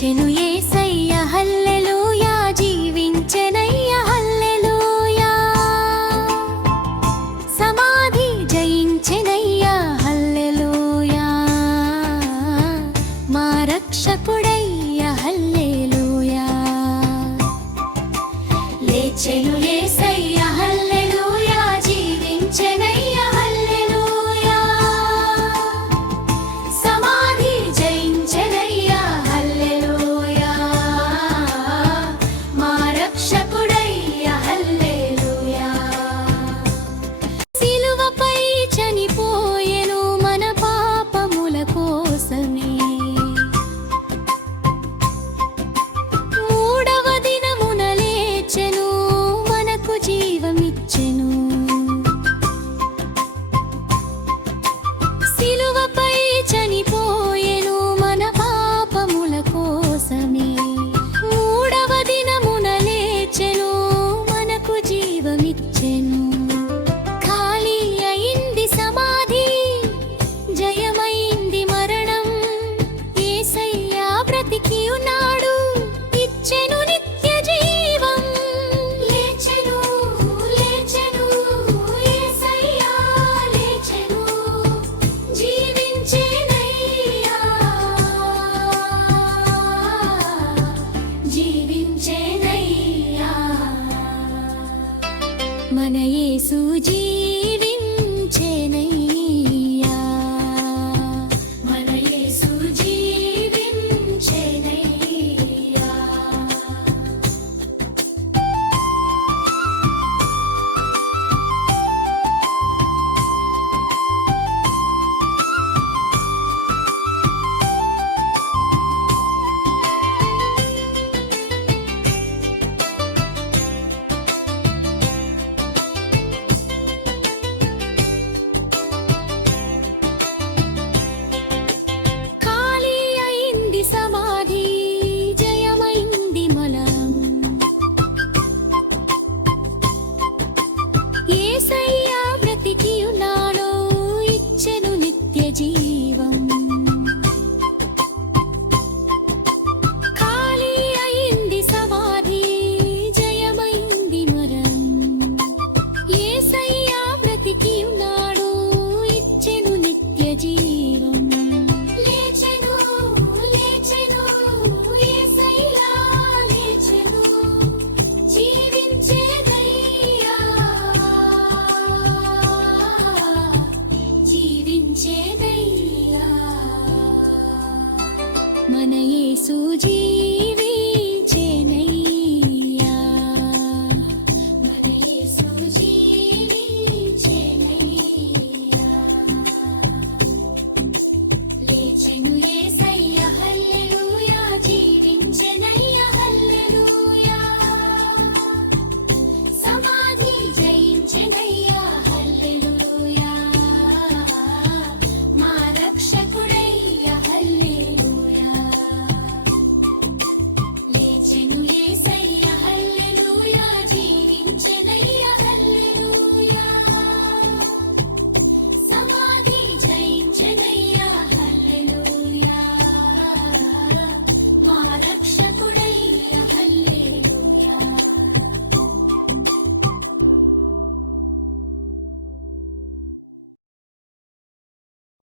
లేచెను యేసయ్య హల్లెలూయా, జీవించెనయ్య హల్లెలూయా, సమాధి జయించెనయ్య హల్లెలూయా, మా రక్షకుడయ్య హల్లెలూయా. లేచెను యేసయ్య హల్లెలూయా, జీవించెనయ్య హల్లెలూయా, సమాధి జయించెనయ్య హల్లెలూయా, మా రక్షకుడయ్య హల్లెలూయా. సిలువపై చనిపోయెను మన పాపముల కోసమే, మూడవ దినమున లేచెను మనకు జీవమిచ్చెను. సిలువపై చనిపోయెను మన పాపముల కోసమే, మూడవ దినమున లేచెను మనకు జీవమిచ్చెను. ఖాళీ అయింది సమాధి, జయమైంది మరణం, యేసయ్య బ్రతికి ఉన్నాడు, ఇచ్చెను నిత్య జీవం. లేచెను లేచెను యేసయ్య లేచెను, జీవించెనయ్యా జీవించెనయ్యా, మన యేసు జీవించెనయ్యా, మన యేసు జీవించెనయ్యా. ఖాళీ అయింది సమాధి, జయమైంది మలం, యేసయ్య బ్రతికి ఉన్నాడు, ఇచ్చెను నిత్య జీవం. ఖాళీ అయింది సమాధి, జయమైంది మరం, యేసయ్య బ్రతికి ఉన్నాడు, ఇచ్చెను నిత్య జీవం. లేచెను లేచెను యేసయ్య లేచెను, జీవించెనయ్యా జీవించెనయ్యా, మన యేసు